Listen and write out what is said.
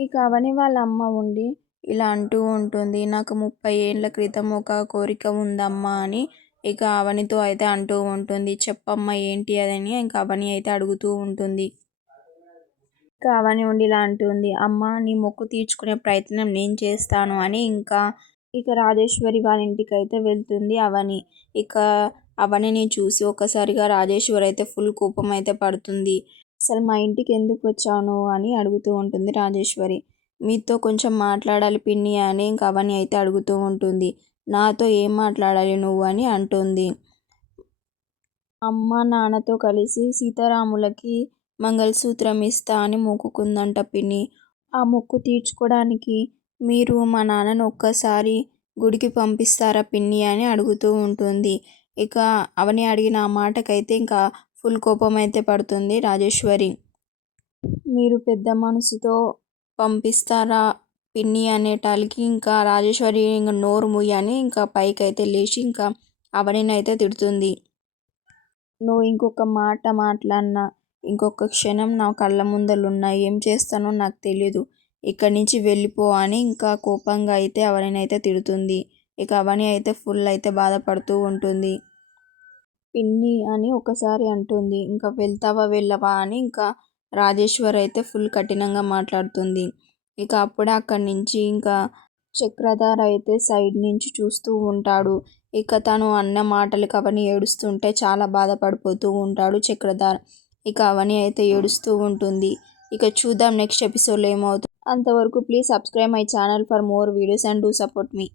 ఇక అవని వాళ్ళ అమ్మ ఉండి ఇలా అంటూ ఉంటుంది. నాకు 30 ఏళ్ల క్రితం ఒక కోరిక ఉందమ్మా అని ఇక అవనితో అయితే అంటూ ఉంటుంది. చెప్పమ్మా ఏంటి అదని ఇంక అవని అయితే అడుగుతూ ఉంటుంది. ఇక అవని ఉండి ఇలా అంటుంది. అమ్మ నీ మొక్కు తీర్చుకునే ప్రయత్నం నేను చేస్తాను అని ఇక రాజేశ్వరి వాళ్ళ ఇంటికైతే వెళ్తుంది అవని. ఇక అవనిని చూసి ఒక్కసారిగా రాజేశ్వరి అయితే ఫుల్ కోపం అయితే పడుతుంది. అసలు మా ఇంటికి ఎందుకు వచ్చాను అని అడుగుతూ ఉంటుంది రాజేశ్వరి. మీతో కొంచెం మాట్లాడాలి పిన్ని అని ఇంక అవని అయితే అడుగుతూ ఉంటుంది. నాతో ఏం మాట్లాడాలి నువ్వు అని అంటుంది. అమ్మ నాన్నతో కలిసి సీతారాములకి మంగళసూత్రం ఇస్తా అని మొక్కుకుందంట పిన్ని. ఆ మొక్కు తీర్చుకోవడానికి మీరు మా నాన్నను ఒక్కసారి గుడికి పంపిస్తారా పిన్ని అని అడుగుతూ ఉంటుంది. ఇక అవని అడిగిన ఆ మాటకైతే ఇంకా ఫుల్ కోపం అయితే పడుతుంది రాజేశ్వరి. మీరు పెద్ద మనసుతో పంపిస్తారా పిన్ని అనేటానికి ఇంకా రాజేశ్వరి ఇంక నోరు ముయ్యని ఇంకా పైకైతే లేచి ఇంకా అవనినైతే తిడుతుంది. నువ్వు ఇంకొక మాట మాట్లాడినా ఇంకొక క్షణం నా కళ్ళ ముందలున్నాయి. ఏం చేస్తానో నాకు తెలీదు. ఇక్కడి నుంచి వెళ్ళిపో అని ఇంకా కోపంగా అయితే అవనినైతే తిడుతుంది. ఇక అవని అయితే ఫుల్ అయితే బాధపడుతూ ఉంటుంది. పిన్ని అని ఒకసారి అంటుంది. ఇంకా వెళ్తావా వెళ్ళవా అని ఇంకా రాజేశ్వర్ అయితే ఫుల్ కఠినంగా మాట్లాడుతుంది. ఇక అప్పుడే అక్కడి నుంచి ఇంకా చక్రధర్ అయితే సైడ్ నుంచి చూస్తూ ఉంటాడు. ఇక తను అన్న మాటలకు అవని ఏడుస్తుంటే చాలా బాధపడిపోతూ ఉంటాడు చక్రధర్. ఇక అవని అయితే ఏడుస్తూ ఉంటుంది. ఇక చూద్దాం నెక్స్ట్ ఎపిసోడ్లో ఏమవుతుంది. అంతవరకు please subscribe my channel for more videos and do support me.